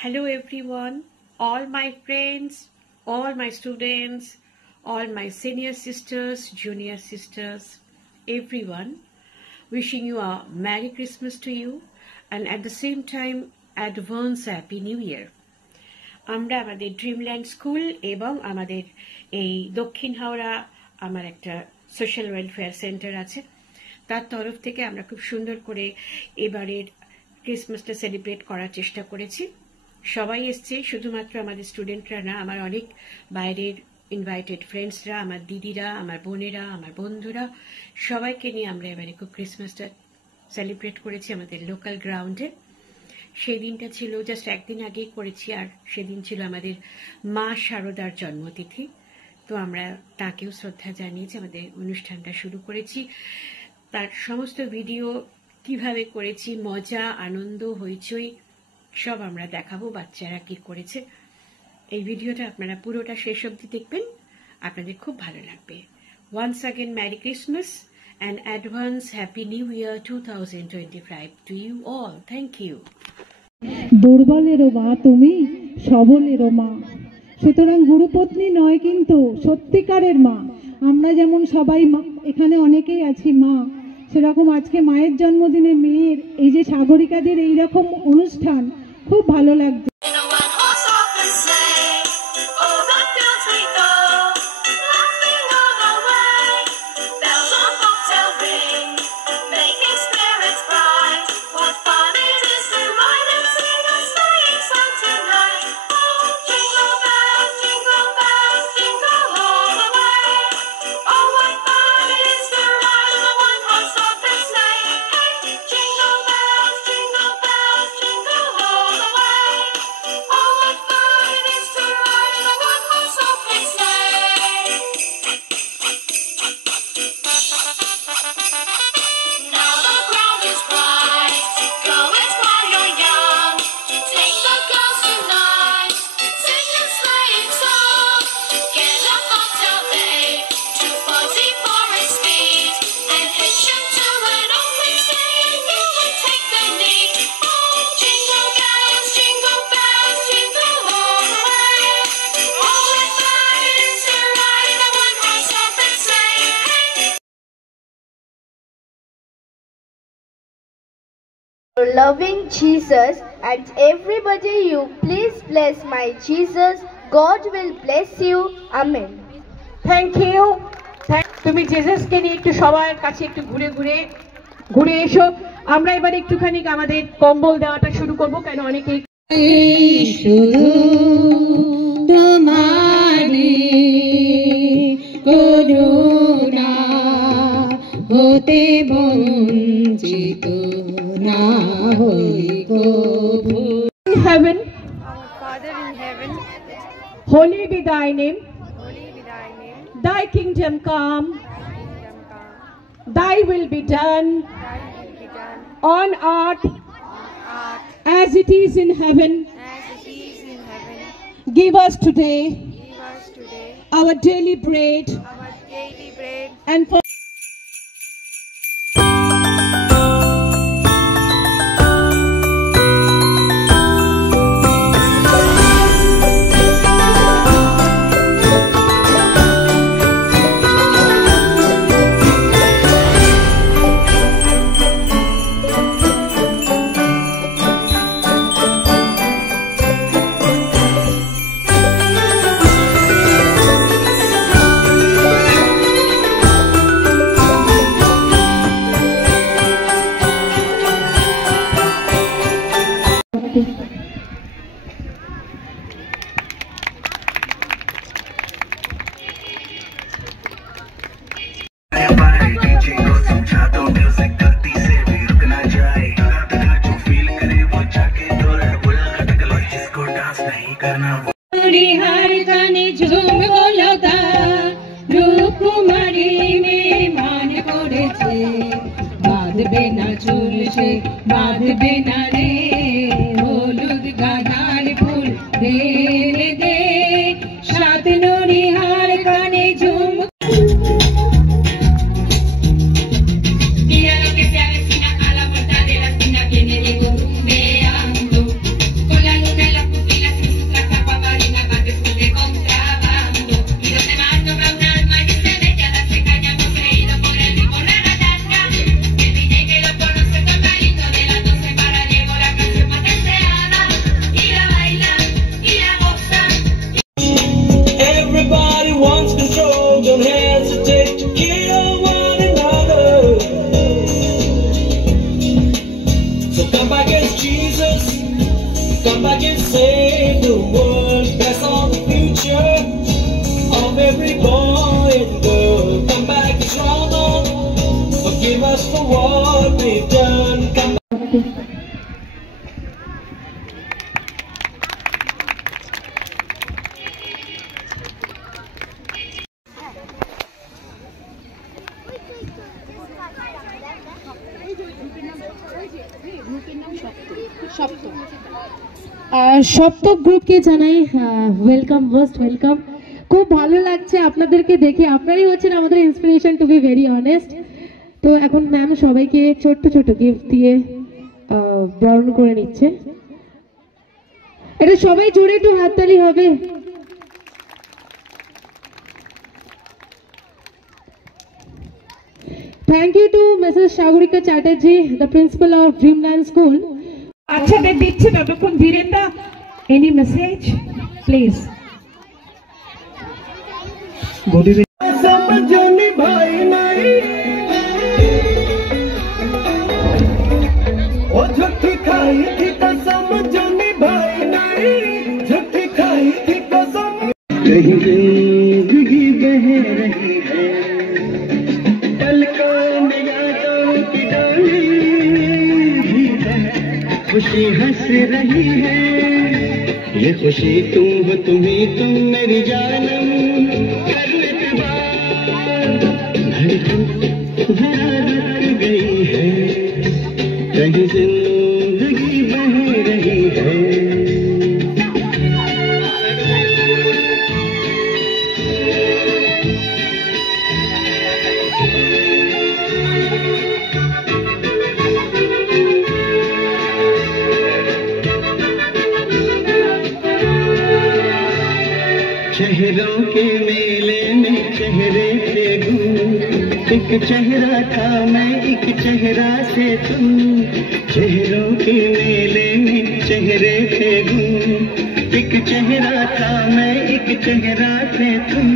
Hello everyone, all my friends, all my students, all my senior sisters, junior sisters, everyone, wishing you a Merry Christmas to you and at the same time advance Happy New Year. আমরা আমাদের Dreamland school এবং আমাদের এই দক্ষিণ হাওড়া আমার একটা social welfare centre আছে, তার তরফ থেকে আমরা খুব সুন্দর করে এবারের ক্রিসমাসটা সেলিব্রেট করার চেষ্টা করেছি। সবাই এসছে, শুধুমাত্র আমাদের স্টুডেন্টরা না, আমার অনেক বাইরের ইনভাইটেড ফ্রেন্ডসরা, আমার দিদিরা, আমার বোনেরা, আমার বন্ধুরা, সবাইকে নিয়ে আমরা এবারে খুব ক্রিসমাসটা সেলিব্রেট করেছি আমাদের লোকাল গ্রাউন্ডে। সেই দিনটা ছিল জাস্ট একদিন আগেই করেছি, আর সেদিন ছিল আমাদের মা শারদার জন্মতিথি। তো আমরা তাকেও শ্রদ্ধা জানিয়েছি, আমাদের অনুষ্ঠানটা শুরু করেছি। তার সমস্ত ভিডিও কিভাবে করেছি, মজা, আনন্দ, হইচই সব আমরা দেখাবো, বাচ্চারা কি করেছে। এই ভিডিওটা আপনারা পুরোটা শেষ অবধি দেখবেন, আপনাদের খুব ভালো লাগবে। Once again merry Christmas and advance Happy New Year 2025 to you all. Thank you. দুর্বলেরও মা তুমি, সবলেরও মা, সুতরাং গুরুপত্নী নয় কিন্তু সত্যিকারের মা। আমরা যেমন সবাই এখানে অনেকেই আছি মা, সেরকম আজকে মায়ের জন্মদিনে মেয়ের এই যে সাগরিকাদের এইরকম অনুষ্ঠান খুব ভালো লাগছে। Loving Jesus, and everybody you please bless my Jesus. God will bless you. Amen. Thank you. তুমি জেসাসকে নিয়ে একটু সবার কাছে একটু ঘুরে এসো। আমরা এবার একটুখানি আমাদের কম্বল দেওয়াটা শুরু করব, কেন অনেকেই শুধু তোমারি করুণা হতে বঞ্চিত না হই গো। In heaven, Our Father in heaven, holy be thy name. holy be thy name. Thy kingdom come. Thy kingdom come. Thy will be done Thy will be done on earth on earth as it is in heaven. as it is in heaven. Give us today Give us today our daily bread, our daily bread, and for हर गाने झूम गोलता रूपकुमारी में मान करेছে বাঁধবে না চুল সে বাঁধবে না রে হলুদ গাঁদার ফুল ঢেলে দে সাত নড়ি হার কানে ঝুম Mira lo que se avecina a la vuelta de la esquina, viene Diego rumbeando, con la luna en la Come back and save the world. That's all the future of every boy and girl. Come back strong. Forgive us for what we've done. Come back. Saptak গ্রুপকে জানাই welcome, most welcome. খুব ভালো লাগছে আপনাদেরকে দেখে, আপনারাই হচ্ছেন আমাদের inspiration, to be very honest. তো এখন ম্যাম সবাইকে ছোট্ট ছোট গিফট দিয়ে বরণ করে নিচ্ছে। এটা সবাই জোরে একটু হাততালি হবে। Thank you to Mrs. Shagurika Chatterjee, the principal of Dreamland School. বাচ্চাদের দিচ্ছে ততক্ষণ ধীরেন্দা, any message please. Good evening. समझनी भाई नहीं ओ झूठी खाई थी कसम, समझनी भाई नहीं झूठी खाई थी कसम। कहीं जिंदगी बह रही है पलकों में यादों की डाली भी है, खुशी हंस रही है ये खुशी तुम हो, तुम्ही तुम मेरी जानम। जरा रुक गई है, कहीं जिंदगी बह रही है। चेहरों के मेले में चेहरे थे गुम, एक चेहरा था मैं एक चेहरा से तुम। चेहरों के मेले में चेहरे थे गुम, एक चेहरा था मैं एक चेहरा से तुम।